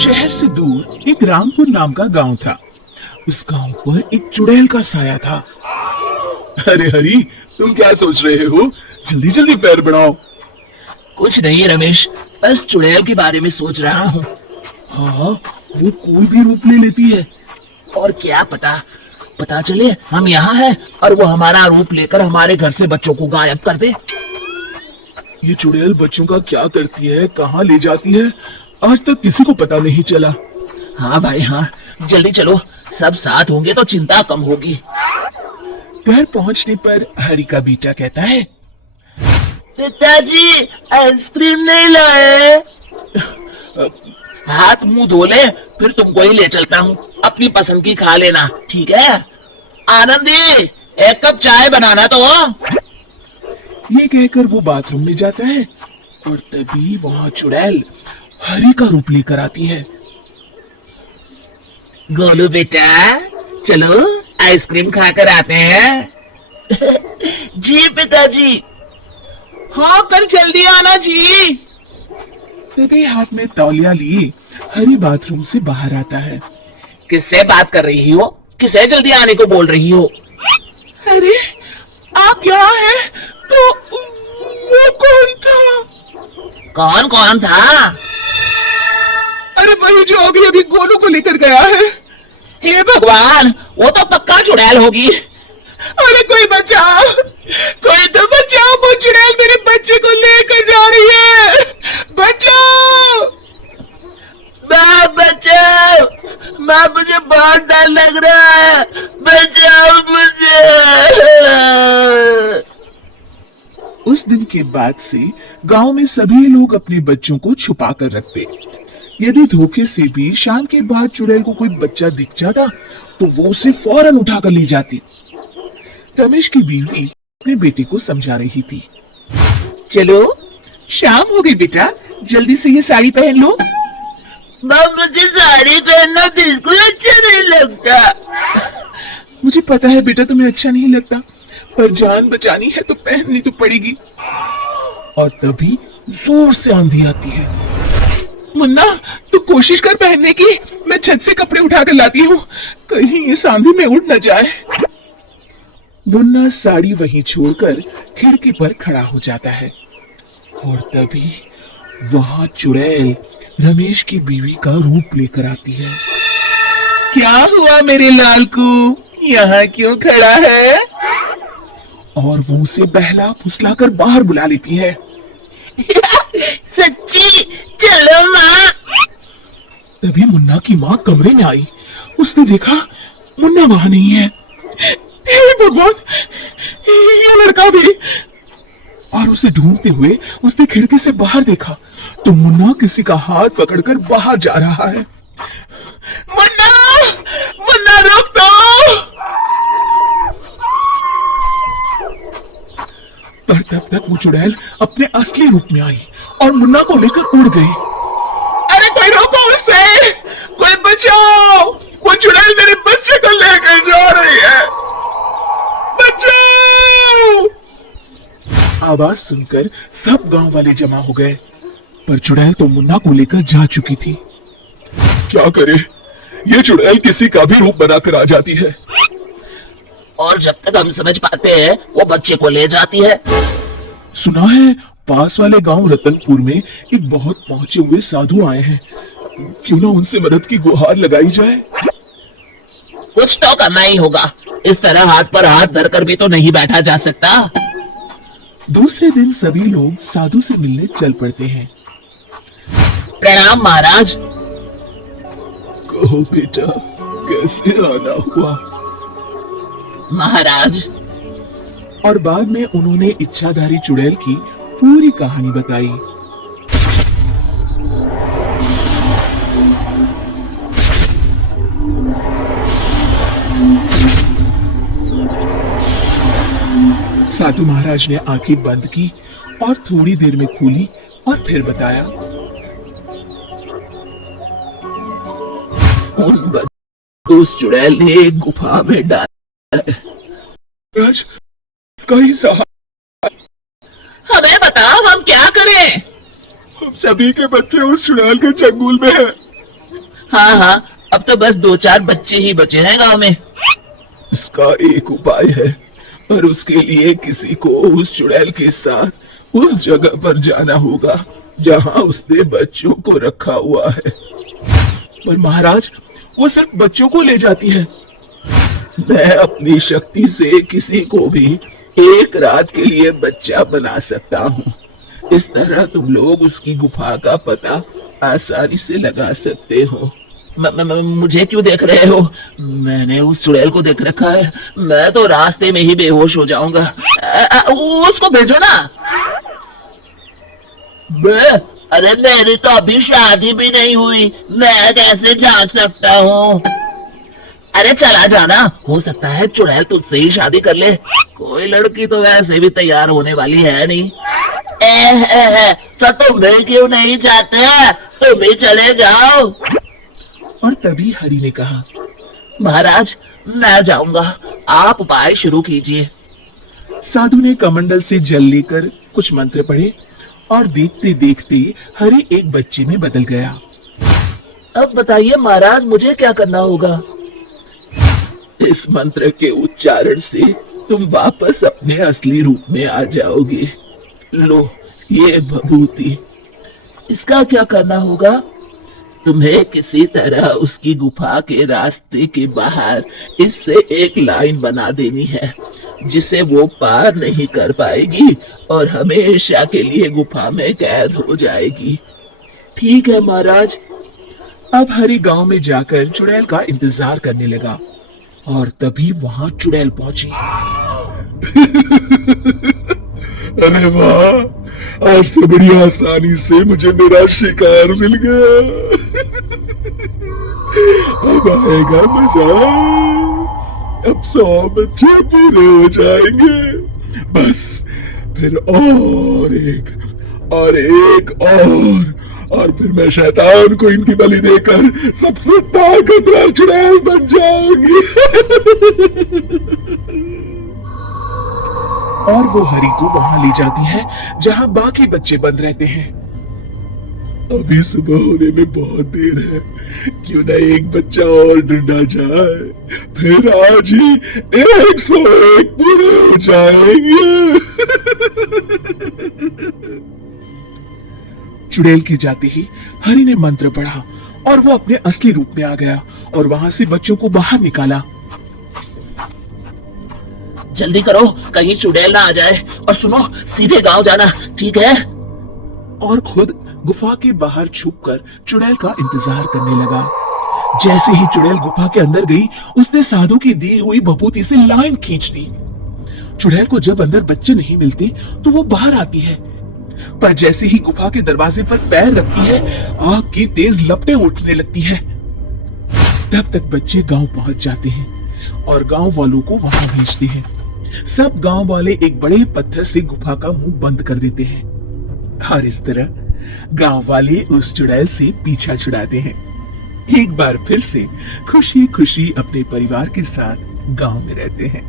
शहर से दूर एक रामपुर नाम का गांव था। उस गांव पर एक चुड़ैल का साया था। अरे हरी, तुम क्या सोच रहे हो? जल्दी जल्दी पैर बढ़ाओ। कुछ नहीं रमेश, बस चुड़ैल के बारे में सोच रहा हूँ। हाँ, वो कोई भी रूप ले लेती है। और क्या पता चले हम यहाँ हैं और वो हमारा रूप लेकर हमारे घर से बच्चों को गायब कर दे। ये चुड़ैल बच्चों का क्या करती है, कहाँ ले जाती है, आज तक किसी को पता नहीं चला। हाँ भाई हाँ, जल्दी चलो, सब साथ होंगे तो चिंता कम होगी। घर पहुंचने पर हरी का बेटा कहता है, पिताजी आइसक्रीम नहीं लाए। हाथ मुंह धो ले, फिर तुमको ही ले चलता हूँ। अपनी पसंद की खा लेना, ठीक है? आनंदी, एक कप चाय बनाना तो। ये कहकर वो बाथरूम में जाता है और तभी वहां चुड़ैल हरी का रूप लेकर आती है। गोलू बेटा, चलो आइसक्रीम खाकर आते हैं। जी पिताजी। हाँ, पर जल्दी आना जी। तभी हाथ में तौलिया लिए हरी बाथरूम से बाहर आता है। किससे बात कर रही हो? किसे जल्दी आने को बोल रही हो? अरे, आप यहाँ हैं तो वो कौन था? कौन था? अरे वही जो अभी अभी गोलू को लेकर गया है। हे भगवान, वो तो पक्का चुड़ैल होगी। अरे कोई बचाओ, कोई तो बचाओ, वो चुड़ैल मेरे बच्चे को लेकर जा रही है। बचाओ बचाओ, माँ मुझे बहुत डर लग रहा है, बचाओ मुझे। उस दिन के बाद से गांव में सभी लोग अपने बच्चों को छुपा कर रखते। यदि धोखे से भी शाम के बाद चुड़ैल को कोई बच्चा दिख जाता तो वो उसे फौरन उठाकर ले जाती। रमेश की बीवी अपने बेटे को समझा रही थी। चलो, शाम हो गई बेटा, जल्दी से ये साड़ी पहन लो। माँ मुझे साड़ी पहनना बिल्कुल अच्छा नहीं लगता। मुझे पता है बेटा तुम्हें अच्छा नहीं लगता, पर जान बचानी है तो पहननी तो पड़ेगी। और तभी जोर से आंधी आती है। मुन्ना, तू कोशिश कर पहनने की, मैं छत से कपड़े उठाकर लाती हूँ, कहीं इस आंधी में उड़ न जाए। मुन्ना साड़ी वहीं छोड़कर खिड़की पर खड़ा हो जाता है और तभी वहां चुड़ैल रमेश की बीवी का रूप लेकर आती है। क्या हुआ मेरे लालकू, यहाँ क्यों खड़ा है? और वो उसे बहला फुसलाकर बाहर बुला लेती है। सच्ची, चलो माँ। तभी मुन्ना की माँ कमरे में आई। उसने देखा मुन्ना वहां नहीं है। हे भगवान, ये लड़का भी। और उसे ढूंढते हुए उसने खिड़की से बाहर देखा तो मुन्ना किसी का हाथ पकड़कर बाहर जा रहा है। मुन्ना, मुन्ना रुक दो। पर तब तक वो चुड़ैल अपने असली रूप में आई और मुन्ना को लेकर उड़ गई। अरे कोई रोको उसे, कोई बचाओ, वो चुड़ैल मेरे बच्चे को लेकर जा रही है, बचाओ। आवाज सुनकर सब गांव वाले जमा हो गए, पर चुड़ैल तो मुन्ना को लेकर जा चुकी थी। क्या करे, ये चुड़ैल किसी का भी रूप बनाकर आ जाती है और जब तक हम समझ पाते हैं वो बच्चे को ले जाती है। सुना है पास वाले गांव रतनपुर में एक बहुत पहुंचे हुए साधु आए हैं, क्यों ना उनसे मदद की गुहार लगाई जाए। कुछ तो करना ही होगा, इस तरह हाथ पर हाथ धरकर भी तो नहीं बैठा जा सकता। दूसरे दिन सभी लोग साधु से मिलने चल पड़ते हैं। प्रणाम महाराज। कहो बेटा, कैसे आना हुआ? महाराज। और बाद में उन्होंने इच्छाधारी चुड़ैल की पूरी कहानी बताई। साधु महाराज ने आंखें बंद की और थोड़ी देर में खोली और फिर बताया। उस चुड़ैल ने एक गुफा में डाला है। राज, कहीं सहाय, हमें बताओ हम क्या करें? हम सभी के बच्चे उस चुड़ैल के चंगुल में हैं। हाँ हाँ, अब तो बस 2-4 बच्चे ही बचे हैं गांव में। इसका एक उपाय है, पर उसके लिए किसी को उस चुड़ैल के साथ उस जगह पर जाना होगा जहां उसने बच्चों को रखा हुआ है। पर महाराज, वो सिर्फ बच्चों को ले जाती है। मैं अपनी शक्ति से किसी को भी एक रात के लिए बच्चा बना सकता हूँ। इस तरह तुम लोग उसकी गुफा का पता आसानी से लगा सकते हो। मुझे क्यों देख रहे हो? मैंने उस चुड़ैल को देख रखा है, मैं तो रास्ते में ही बेहोश हो जाऊंगा। उसको भेजो ना। अरे मेरी तो अभी शादी भी नहीं हुई, मैं कैसे जा सकता हूँ? अरे चला जाना, हो सकता है चुड़ैल तुझसे ही शादी कर ले। कोई लड़की तो वैसे भी तैयार होने वाली है नहीं। तो तुम भी क्यों नहीं जाते? तुम ही चले जाओ। और तभी हरि ने कहा, महाराज मैं जाऊंगा, आप उपाय शुरू कीजिए। साधु ने कमंडल से जल लेकर कुछ मंत्र पढ़े और देखते देखते हरि एक बच्चे में बदल गया। अब बताइए महाराज, मुझे क्या करना होगा? इस मंत्र के उच्चारण से तुम वापस अपने असली रूप में आ जाओगे। लो ये भभूति। इसका क्या करना होगा? तुम्हें किसी तरह उसकी गुफा के रास्ते के बाहर इससे एक लाइन बना देनी है, जिसे वो पार नहीं कर पाएगी और हमेशा के लिए गुफा में कैद हो जाएगी। ठीक है महाराज। अब हरि गांव में जाकर चुड़ैल का इंतजार करने लगा और तभी वहां चुड़ैल पहुंची। अरे वाह, आज तो बड़ी आसानी से मुझे मेरा शिकार मिल गया। अब आएगा मजा। अब 100 बच्चे पूरे हो जाएंगे। बस फिर और एक और फिर मैं शैतान को इनकी बलि देकर सबसे ताकतवर चुड़ैल बन जाऊंगी। और वो हरि को वहां ले जाती है जहां बाकी बच्चे बंद रहते हैं। अभी सुबह होने में बहुत देर है, क्यों ना एक बच्चा और ढूंढा जाए, फिर आज ही 101 पूरे हो जाएंगे। चुड़ैल के जाते ही हरि ने मंत्र पढ़ा और वो अपने असली रूप में आ गया और वहां से बच्चों को बाहर निकाला। जल्दी करो, कहीं चुड़ैल ना आ जाए। और सुनो, सीधे गांव जाना, ठीक है? और खुद गुफा के बाहर छुपकर चुड़ैल का इंतजार करने लगा। जैसे ही चुड़ैल गुफा के अंदर गई, उसने साधु की दी हुई भभूति से लाइन खींच दी। चुड़ैल को जब अंदर बच्चे नहीं मिलते तो वो बाहर आती है, पर जैसे ही गुफा के दरवाजे पर पैर रखती है, आग की तेज लपटें उठने लगती है। तब तक बच्चे गांव पहुंच जाते हैं और गांव वालों को वहां भेजते हैं। सब गांव वाले एक बड़े पत्थर से गुफा का मुंह बंद कर देते हैं और इस तरह गांव वाले उस चुड़ैल से पीछा छुड़ाते हैं। एक बार फिर से खुशी खुशी अपने परिवार के साथ गांव में रहते हैं।